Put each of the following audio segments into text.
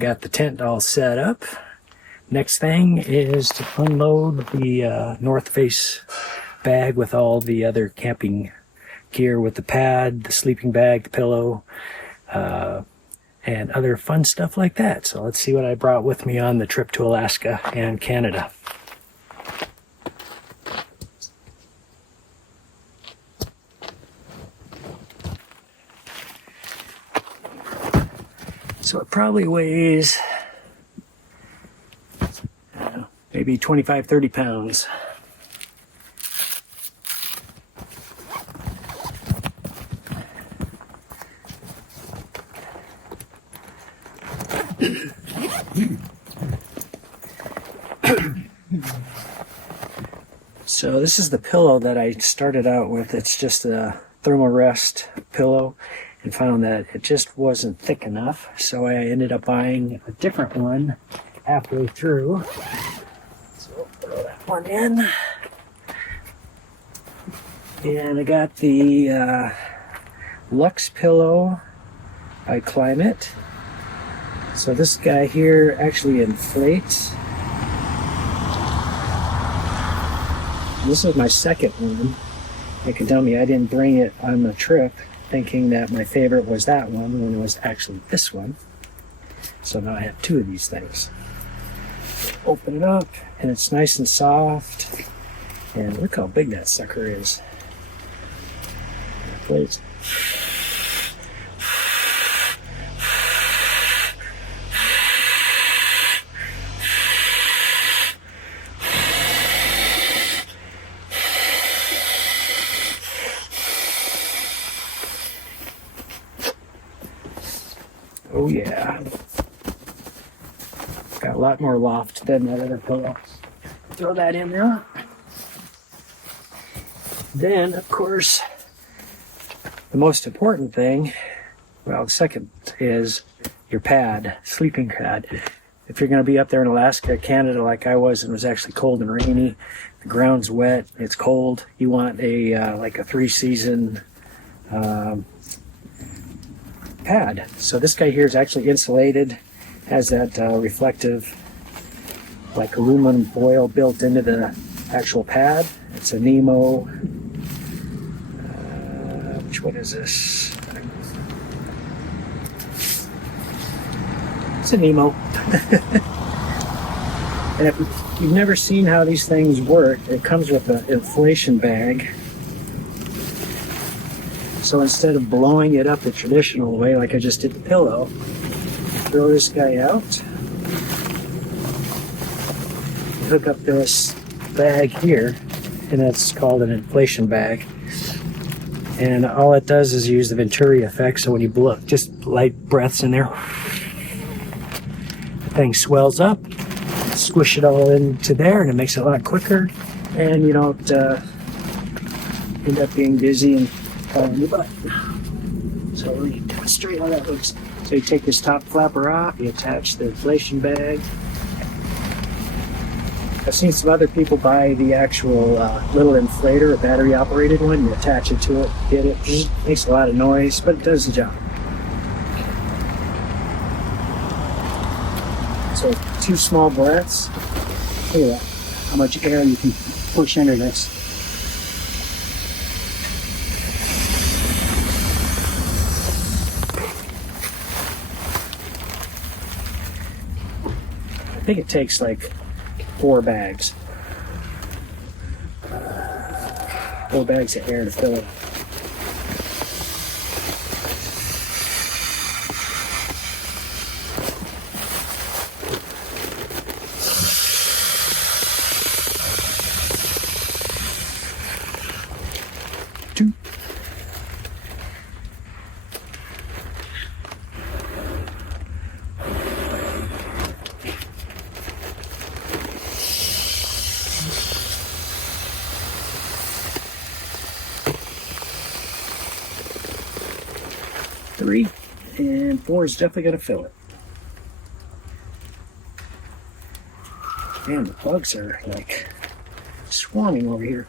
got the tent all set up. Next thing is to unload the North Face bag with all the other camping gear, with the pad, the sleeping bag, the pillow, and other fun stuff like that. So let's see what I brought with me on the trip to Alaska and Canada. So it probably weighs maybe 25, 30 pounds. So this is the pillow that I started out with. It's just a Thermarest pillow, and found that it just wasn't thick enough. So I ended up buying a different one halfway through. So we'll throw that one in. And I got the Luxe pillow by Klymit. So this guy here actually inflates. This is my second one. You can tell me I didn't bring it on the trip thinking that my favorite was that one when it was actually this one. So now I have two of these things. Open it up and it's nice and soft. And look how big that sucker is. Please. Oh yeah. Got a lot more loft than that other pillow. Throw that in there. Then, of course, the most important thing, well, the second is your pad, sleeping pad. If you're going to be up there in Alaska, Canada, like I was, and it was actually cold and rainy, the ground's wet, it's cold, you want a like a 3-season pad. So this guy here is actually insulated, has that reflective like aluminum foil built into the actual pad. It's a Nemo, which one is this? It's a Nemo. And if you've never seen how these things work, it comes with an inflation bag. So instead of blowing it up the traditional way, like I just did the pillow, throw this guy out, hook up this bag here, and that's called an inflation bag. And all it does is use the Venturi effect, so when you blow, just light breaths in there, the thing swells up, squish it all into there, and it makes it a lot quicker, and you don't end up being busy and falling your butt. So let me demonstrate how that looks. So you take this top flapper off, you attach the inflation bag. I've seen some other people buy the actual little inflator, a battery operated one. You attach it to it, get it, makes a lot of noise, but it does the job. So 2 small breaths. Look at that, how much air you can push into this. I think it takes like 4 bags. 4 bags of air to fill it. Two. Three, and 4 is definitely going to fill it. Man, the bugs are like swarming over here.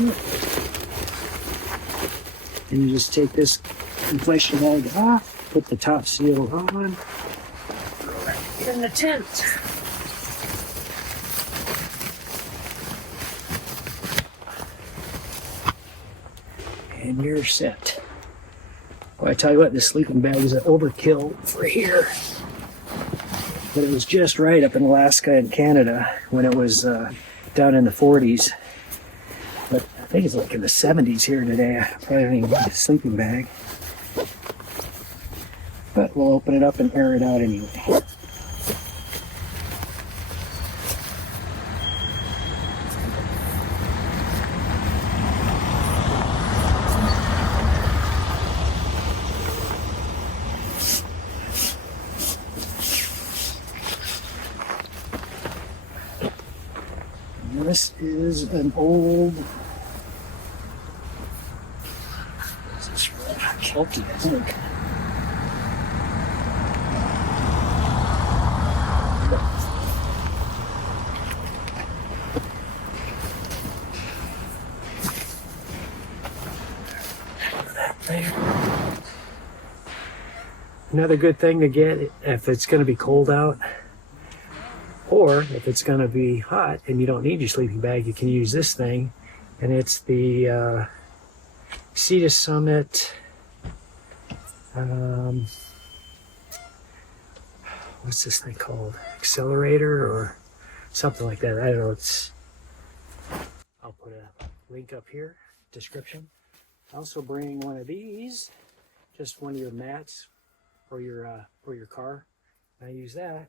And you just take this inflation bag off, put the top seal on, throw that in the tent. And you're set. Well, I tell you what, this sleeping bag is an overkill for here. But it was just right up in Alaska and Canada when it was down in the 40s. But I think it's like in the 70s here today. I probably don't even need a sleeping bag. But we'll open it up and air it out anyway. This is an old Kelty, I think. Another good thing to get if it's going to be cold out, or if it's going to be hot and you don't need your sleeping bag, you can use this thing. And it's the Sea to Summit, what's this thing called? Accelerator or something like that. I don't know. I'll put a link up here, description. I also bring one of these, just one of your mats for your car. I use that.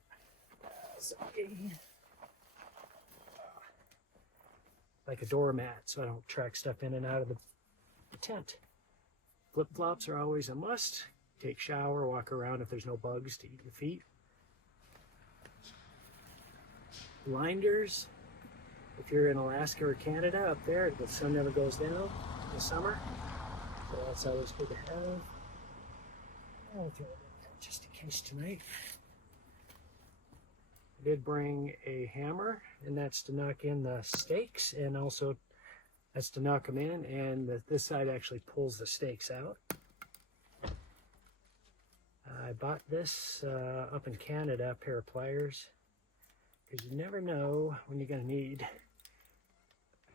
Like a doormat, so I don't track stuff in and out of the tent. Flip-flops are always a must. Take shower, walk around if there's no bugs to eat your feet. Blinders. If you're in Alaska or Canada up there, the sun never goes down in the summer. So that's always good to have. I'll throw it in just in case tonight. I did bring a hammer, and that's to knock in the stakes, and also that's to knock them in, and this side actually pulls the stakes out. I bought this up in Canada, a pair of pliers, because you never know when you're going to need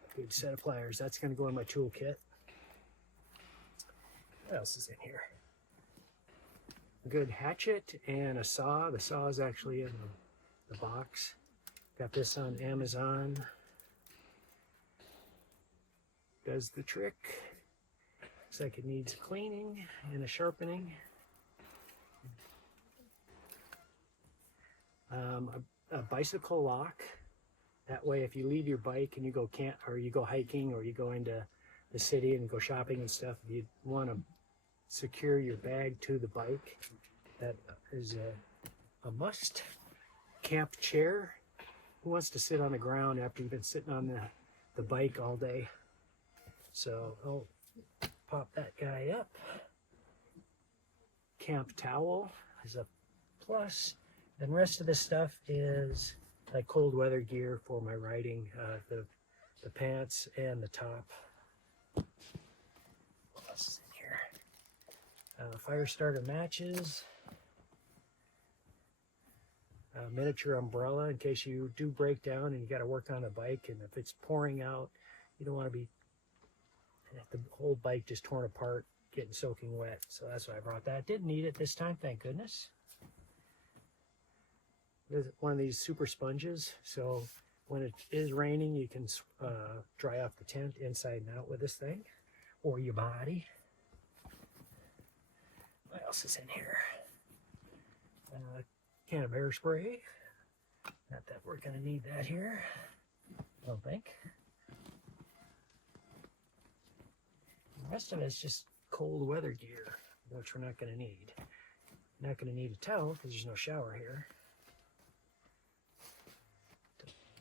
a good set of pliers. That's going to go in my toolkit. What else is in here? A good hatchet and a saw. The saw is actually in the box. Got this on Amazon. Does the trick. Looks like it needs cleaning and a sharpening. A bicycle lock. That way, if you leave your bike and you go you go hiking or you go into the city and go shopping and stuff, if you want to secure your bag to the bike, that is a must. Camp chair. Who wants to sit on the ground after you've been sitting on the bike all day? So I'll pop that guy up. Camp towel is a plus. And the rest of this stuff is like cold weather gear for my riding, the pants and the top. What else is in here? Fire starter matches. A miniature umbrella in case you do break down and you got to work on a bike, and if it's pouring out, you don't want to be the whole bike just torn apart, getting soaking wet. So that's why I brought that. Didn't need it this time, thank goodness. There's one of these super sponges, so when it is raining, you can dry off the tent inside and out with this thing, or your body. What else is in here? Can of air spray. Not that we're going to need that here, I don't think. The rest of it is just cold weather gear, which we're not going to need. Not going to need a towel because there's no shower here.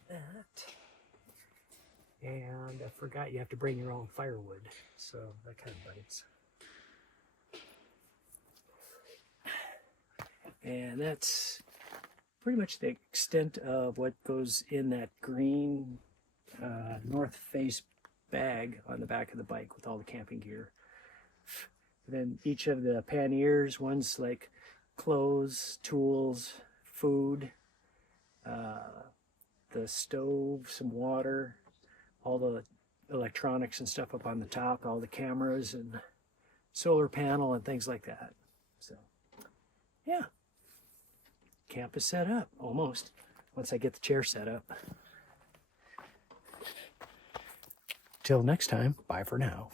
That. And I forgot you have to bring your own firewood, so that kind of bites. And that's pretty much the extent of what goes in that green North Face bag on the back of the bike with all the camping gear. Then each of the panniers, one's like clothes, tools, food, the stove, some water, all the electronics and stuff up on the top, all the cameras and solar panel and things like that. So, yeah. Camp is set up, almost, once I get the chair set up. Till next time, bye for now.